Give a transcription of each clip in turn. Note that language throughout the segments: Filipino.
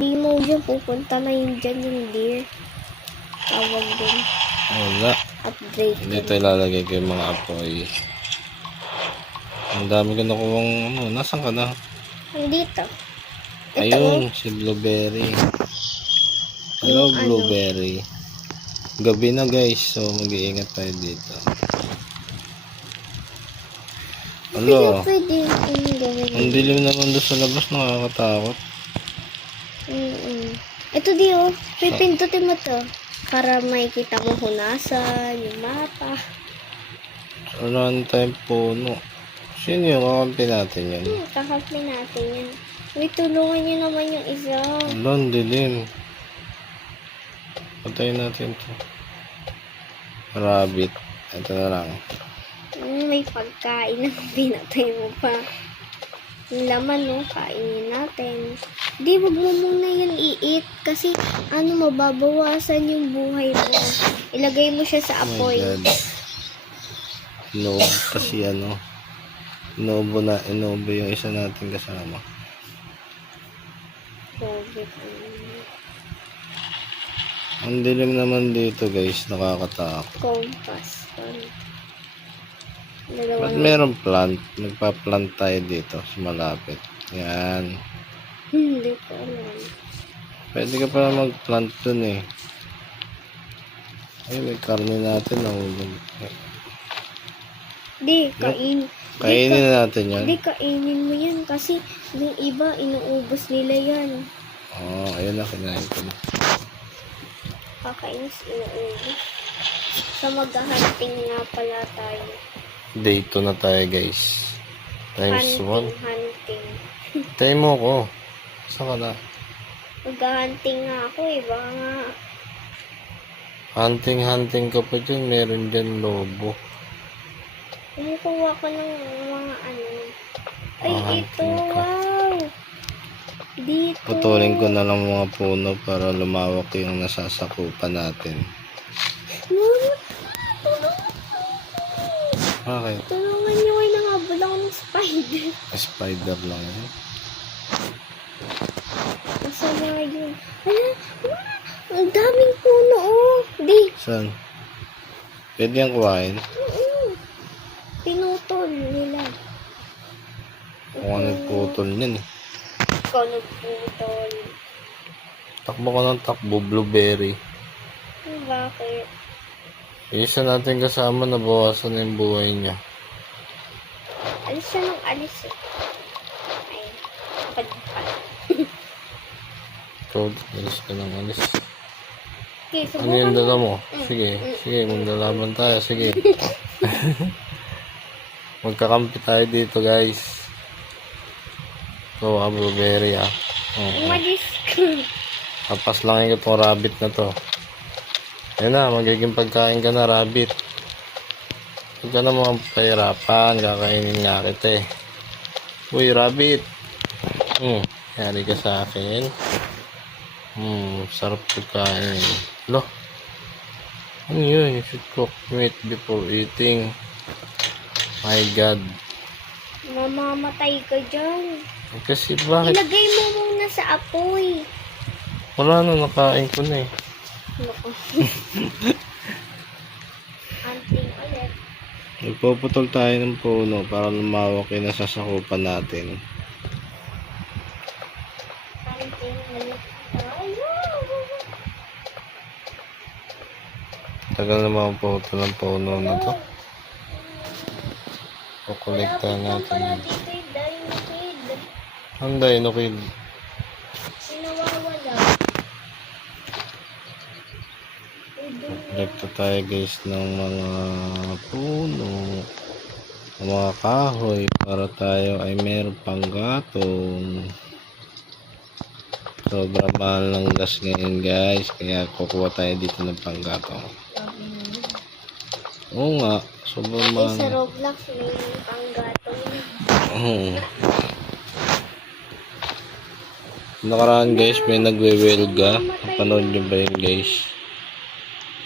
Hindi mo dyan, pupunta na yun dyan yung deer. Tawag din. Wala. Upgrade. Dito ilalagay ko yung mga apoy. Ang dami ko nakuwang ano. Nasaan ka na? Nandito. Ito. Ayun, si Blueberry. Hello, Yung Blueberry. Gabi na guys, so mag-iingat tayo dito. Hello. Pwede yung gawin. Ang dilim naman doon sa labas, nakakatakot. Ito di oh. Pipindutin mo to. Para makikita mo hunasan, yung mapa. Wala tayong puno. Sino yung kakampi natin yan? Kakampi natin yan. Uy, tulungan nyo naman yung isa. Wala, ang dilim. Patayin natin to. Rabbit. Ito na lang. May pagkain na pinatay mo pa. Yung laman, no? Kainin natin. Di, wag mo muna yan i-eat. Kasi, mababawasan yung buhay mo. Ilagay mo siya sa apoy. Oh my God. Inoob kasi inoobo yung isa natin kasama. Ang dilim naman dito guys, nakakatakot. Compass. Ba't meron plant? Nagpa-plant tayo dito sa malapit. Yan. Hindi ko alam. Pwede ka pala mag-plant dun eh. Ay, may karne natin nahulog. Di, kainin. Kainin na natin yan. Di, kainin mo yan. Kasi yung iba, inuubos nila yan. Oo, ayun na, kinain ko na. Kakainis, inuubos. So, mag-hunting nga pala tayo. Day 2 na tayo guys. Times 1. Hunting. Tayo mo ko. Saan ka na? Mag-hunting nga ako eh. Baka nga. Hunting ka pa dyan. Meron dyan lobo. Kumukuha ko ng mga Ay, ito. Hunting ka. Wow. Dito. Putulin ko na lang mga puno para lumawak yung nasasakupan natin. Okay. Tulungan niyo kayo, nangabol ako ng spider. Spider lang yun. Masama yun. Ang daming puno oh. Di. Saan? Pwede yung kuhain? Pinutol nila. Kung ano putol yan eh. Ikaw nagputol. Takbo ko ng takbo, Blueberry. Bakit? Isa natin kasama, nabawasan na yung buhay niya. Alis siya ng alis eh. Ay, pagpag. Ikaw, alis ka ng alis. Okay, Ano subukan yung dala mo? Mm. Sige, magdalaban tayo. Sige. Magkakampi tayo dito, guys. So, Blueberry, ah. Umalis ka. Tapas lang yung itong rabbit na to. Yan na, magiging pagkain ka na, rabbit. Huwag ka na mga pahirapan. Kakainin nga kita eh. Uy, rabbit. Yari ka sa akin. Sarap pagkain. Lo. Ano yun? You should cook meat before eating. My God. Mamamatay ka dyan. Kasi bakit? Ilagay mo muna sa apoy. Wala na, nakain ko na eh. Hunting ulit. Nagpuputol tayo ng puno para lumawak yung nasasakupan natin. Hunting ulit. Tagal na makaputol ng puno na to. Kukolekta natin yun. Dito yung dinosaur. Ang dinosaur. Sinawawala. Kukolekta tayo guys ng mga puno, ng mga kahoy para tayo ay meron pang gatong. Sobrang mahal ng gas ngayon guys, kaya kukuha tayo dito ng panggatong. Oo nga, sobrang mahal. Sa Roblox may panggatong. Nakaraan guys, may nagwe-welga. Napanood nyo ba yun guys?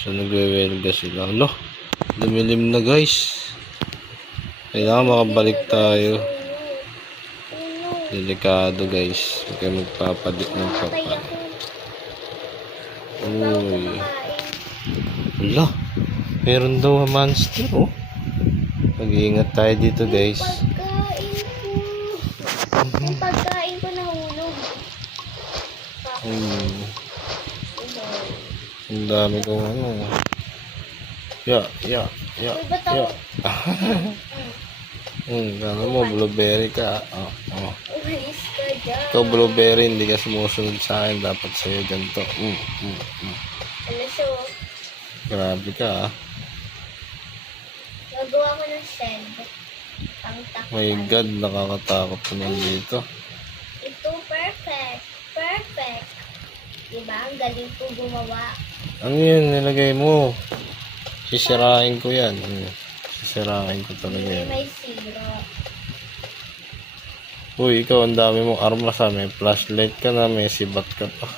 So nagwe-welga sila. Alo, lumilim na guys. Kailangan makabalik tayo. Delikado guys. Huwag kayo magpapadik ng Patay papa. ako. Uy. Wala. Meron daw ang monster oh. Mag-iingat tayo dito guys. Pagkain ko. Yung pagkain ko nahulog. Ang dami kong ano. Ya. Uy, ba't ako? Gano'n mo, blueberry ka. Oh. Umalis ka dyan. Ikaw blueberry, hindi ka sumusunod sa akin. Dapat sa'yo ganito. Ano siya? Grabe ka ah. Nagawa ko ng shed. My God, nakakatakot naman dito. Ito, perfect. Perfect. Diba? Ang galing ko gumawa. Ano yan, nilagay mo? Sisirain ko yan. Sisirain ko talaga Hindi yan. may zero. Uy, ikaw ang dami mong armas ha. May flashlight ka na, may sibat ka pa.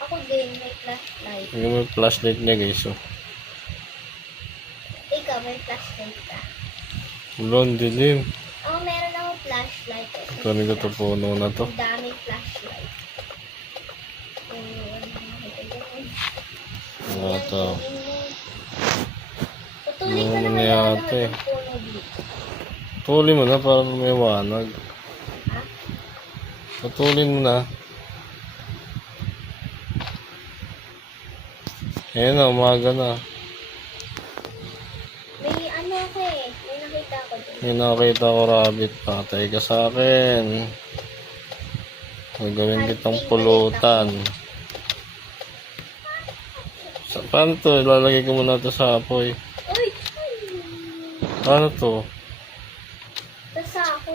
Ako din, may flashlight. Yung may flashlight niya guys oh. Ikaw, may flashlight ka. Wala, ang dilim. Ako, meron ako flashlight. Kunin ko to puno na to. Ang daming flashlight. Ano to? Patuloy ko Ano naman nangyayari lahat eh? ng puno dito. Putulin mo na para lumiwanag. Ha? Putulin mo na. Ayan na, umaga na. May ano ako eh. May nakita ko dun. May nakita ko rabbit. Patay ka sa akin. Gagawin kitang pulutan. Paano to? Ilalagay ko muna to sa apoy. Uy! Paano to? Sa ako.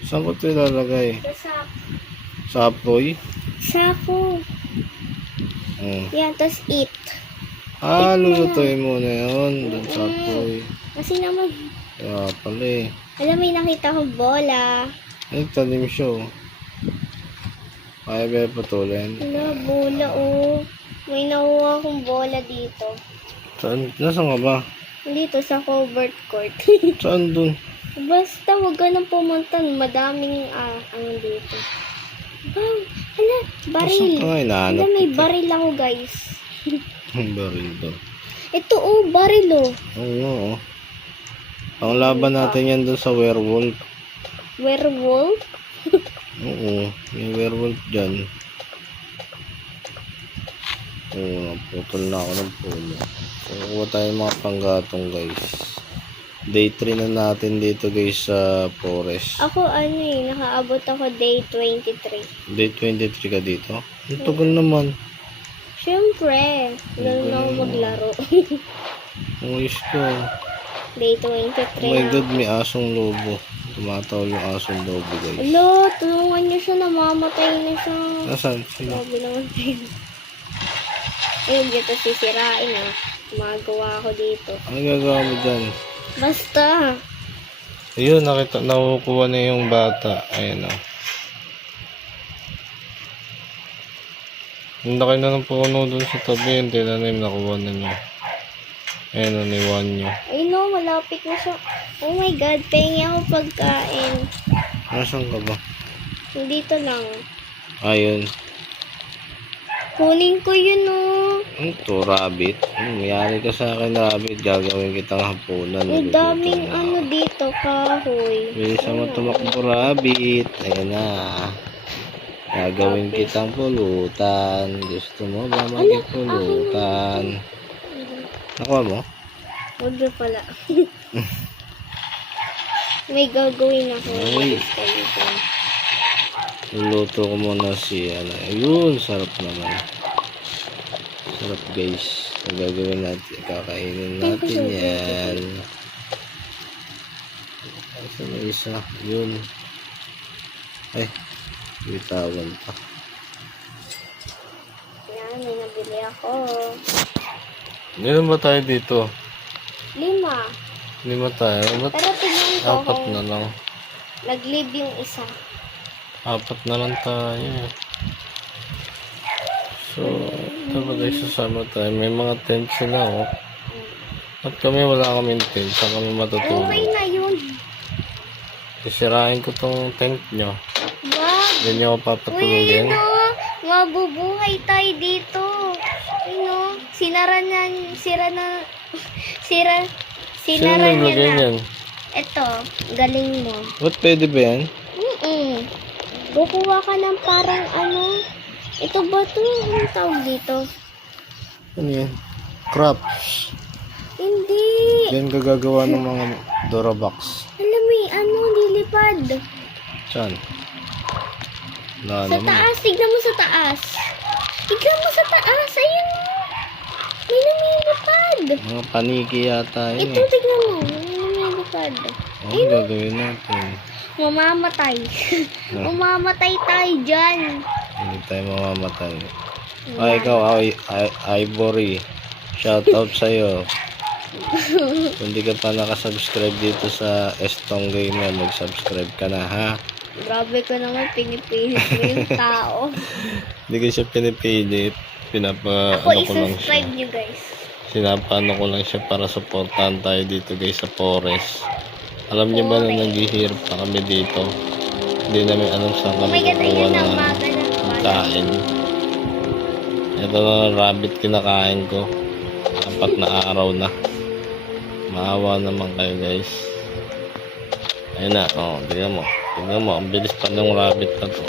Saan ko to ilalagay? Sa Sa apoy? ako. Yan, tas eat. Lulutuin mo na yun. Doon sa apoy. Kasi naman, Kaya pala eh. alam, may nakita ko bola. Ay, talim siya oh. Kaya ba putulin? Wala, bola oh. May nakuha akong bola dito. Saan? Nasaan ka ba? Dito sa covered court. Saan dun? Basta huwag ka nang pumunta. Madaming ano dito. Wow! Hala, baril. Nasaan ka nga? Hinahanap Hala, may kita. baril ako guys. Ang baril daw. Ito oh, baril oh. Oo nga oh. Ang laban natin yan dun sa werewolf. Werewolf? Oo, may werewolf dyan. Oo, naputol na ako ng puno. Kukuha tayo ng mga panggatong guys. Day 3 na natin dito guys sa forest. Ako ano eh, nakaabot ako day 23. Day 23 ka dito? Ang tagal naman. Siyempre, lalo na ako maglaro. Ayos ko. Day Oh 23 my na. God, may asong lobo. Tumatawal yung asong lobo guys. Hello, tulungan niyo siya, namamatay na siya. Nasaan? Sino? Sabi naman tayo. Ayun, dito sisirain ah. Gumagawa ako dito. Ano gagawa mo dyan? Basta. Ayun, nakukuha na yung bata. Ayun o. Ang laki na ng puno dun sa tabi. Yung tinanim, nakuha na niya. Ayun o, niwan niyo. Ay no, malapit na siya. Oh my God, pengi ako pagkain. Nasaan ka ba? Dito lang. Ayun. Kunin ko yun oh. Ito, rabbit. Mayari ka sa akin, rabbit. Gagawin kitang hapunan. Ang daming Nagugutom na ano ako. dito, kahoy. Bilisan mo tumakbo, rabbit. Ayun na. Gagawin kitang pulutan. Gusto mo ba magipulutan? Nakuha mo? Huwag na pala. May gagawin ako. Ay. Niluto ko muna si ano. Ayun, sarap naman. Sarap guys. Ang gagawin natin, kakainin natin yan. Asa na isa? Yun. Ay, bitawan pa. Yan, may nabili ako. Ilan ba tayo dito? 5. 5 tayo. Ba't Pero tignan ko 4 kung na lang? nag-leave yung isa. 4 na lang tayo. So, ito ba guys, sasama tayo. May mga tent sila, oh. At kami, wala kaming tent. Saan kami matutulog? Okay na yun. Sisirain ko tong tent nyo. Wag. Hindi nyo ako Uy, papatulogin. ayun o. Mabubuhay tayo dito. Ayun o. Sinara Sino niya naglagay na. yan? Ito, galing mo. Ba't pwede ba yan? Kukuha ka ng parang ano. Ito ba ito? Anong tawag dito? Ano yan? Crops. Hindi. Yan gagawa ng mga Durabox. Alam mo ano, lilipad. Saan? Wala Sa naman. taas, tignan mo sa taas. Tignan mo sa taas, ayun o. May lumilipad. Mga paniki yata yun Ito, eh. tignan mo. May lumilipad. Ano gagawin natin? Mamamatay. Mamamatay tayo dyan. Hindi tayo mamamatay. Ikaw, Ivory. Shout out sa'yo. Kung di ka pa nakasubscribe dito sa Estong Gamer, mag-subscribe ka na ha. Grabe ka naman, pinipilit mo yung tao. Hindi ko siya pinipilit. Ako, Ano ko lang siya. i-subscribe nyo guys. Sinapano ko lang siya para supportahan tayo dito guys sa forest. Alam niyo ba na naghihirap pa kami dito? Hindi namin alam saan Oh kami my God, kukuha ayun na, ng umaga na. kain. Ito na rabbit kinakain ko. 4 na araw na. Maawa naman kayo guys. Ayun na, tingnan mo. Tingnan mo, ang bilis pa ng rabbit na to.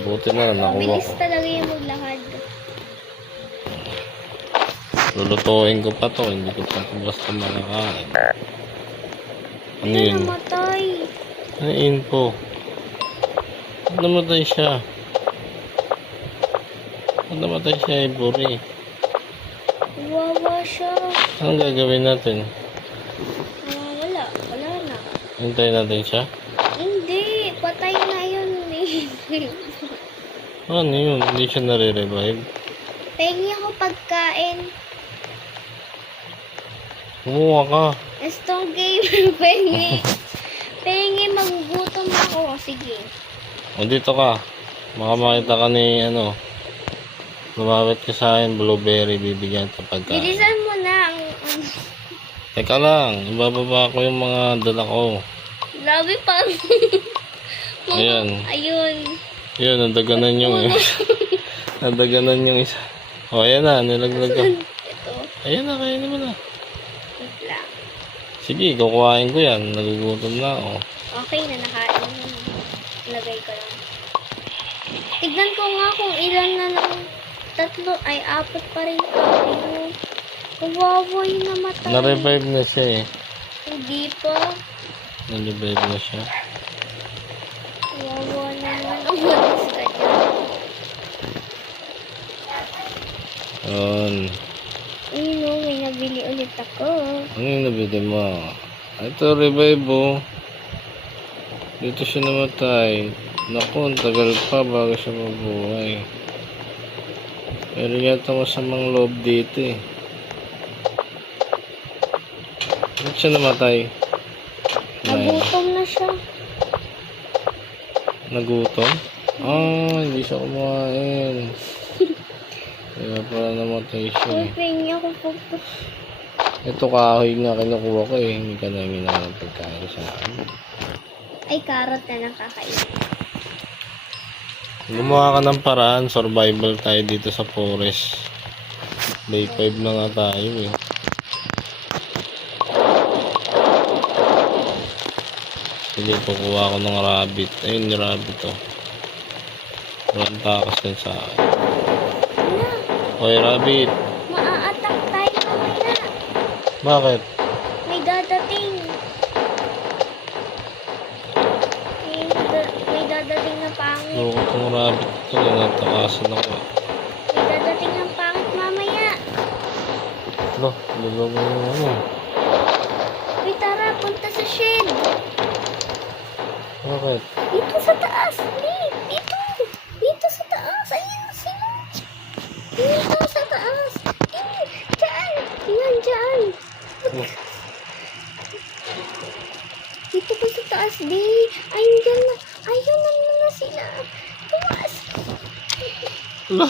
Buti na nakuha Bilis ko. talaga yung maglakad. Lulutuin ko pa to, hindi ko pa ito basta makakain. Ano yun? Namatay. Ano info? Namatay siya. Namatay siya, Ivory. Wawa siya. Anong gagawin natin? Wala. Wala na. Hintayin natin siya? Hindi. Patay na yun. Ano yun? Hindi siya nare-revive. Pengi ako pagkain. Kumuha ka. Estong gamer, pengi. Pengi, magugutom ako. Sige. O dito ka. Baka makita ka ni lumapit ka sa akin, blueberry, bibigyan ka pagkain. Bilisan mo na ang... Teka lang, ibababa ko yung mga dala ko. Labi pa. Ayan. Ayun. Yun, nadaganan yung nadaganan yung isa. O, ayan na, nilaglag ko. Ito. Ayan na, kainin mo na. Wait lang. Sige, kukuhain ko yan. Nagugutom na ako. Okay na, nakain mo. Lagay ko lang. Tignan ko nga kung ilan na lang. 3 ay 4 pa rin tayo. Kawawa yung namatay. Na-revive na siya eh. Hindi pa. Na-revive na siya. Kawawa naman. Umalis ka dyan. Yun. Ayun o, may nabili ulit ako. Ano yung nabili mo? Ito, revive oh. Dito siya namatay. Naku, ang tagal pa bago siya mabuhay. Pero yata masamang loob dito eh. Ba't siya namatay? Nagutom na siya. Nagutom? Hindi siya kumain. Kaya pala namatay siya eh. Pengi ako po. Ito kahoy nga kinukuha ko eh. Hindi ka na ng pagkain sa akin. Ay, carrot na lang kakainin. Gumawa ka ng paraan. Survival tayo dito sa forest. Day 5 na nga tayo eh. Sige, kukuha ko ng rabbit. Ayun yung rabbit oh. Walang takas din sa akin. Hoy rabbit. Maa-attack tayo mamaya. Bakit? May dadating. May dadating na pangit. Loko tong rabbit ito. Natakasan ako. May dadating ng pangit mamaya. Lo, lulong yung ano. Uy, tara, punta sa shed. Bakit? Dito sa taas. Dito. Dito sa taas. Ayun, sino? Dito sa taas. Diyan. Yan, diyan. Dito pa sa taas, di. Ayun, dyan na. Ayun na sila. Tumas. Lo.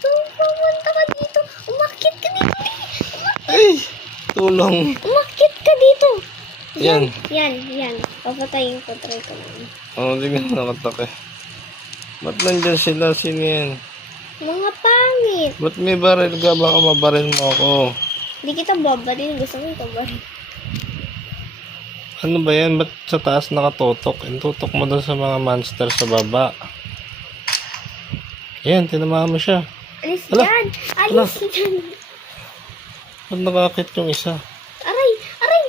Pumunta ka dito. Umakit ka dito. Ay! Tulong. Umakit ka dito. Yan. Yan. Papatayin ko, try ko lang. Hindi ka nakatake. Ba't nandyan sila? Sino yan? Mga pangit. Ba't may baril ka? Baka mabaril mo ako. Hindi kita babalin. Gusto mo ito baril. Ano ba yan? Ba't sa taas nakatutok? Tutok mo doon sa mga monster sa baba. Ayan, tinamaan mo siya. Alis Ala! dyan! Ala! Alis dyan! Ba't nakakit yung isa? Aray! Aray!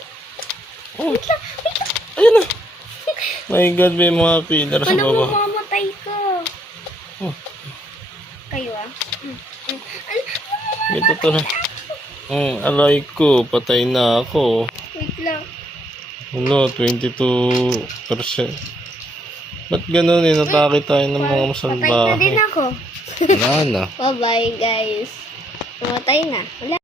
Oh, Wait lang! Wait lang! ayun na! My God, may mga pillar sa Paano baba. mo mamatay ko? Oh, Kayo ah. ito to na. Alay ko, patay na ako. Wait lang. Ano, 22%. Ba't ganun eh? Natake tayo ng mga Patay na din masalbahe. ako. Wala na. Bye-bye guys. Mamatay na. Wala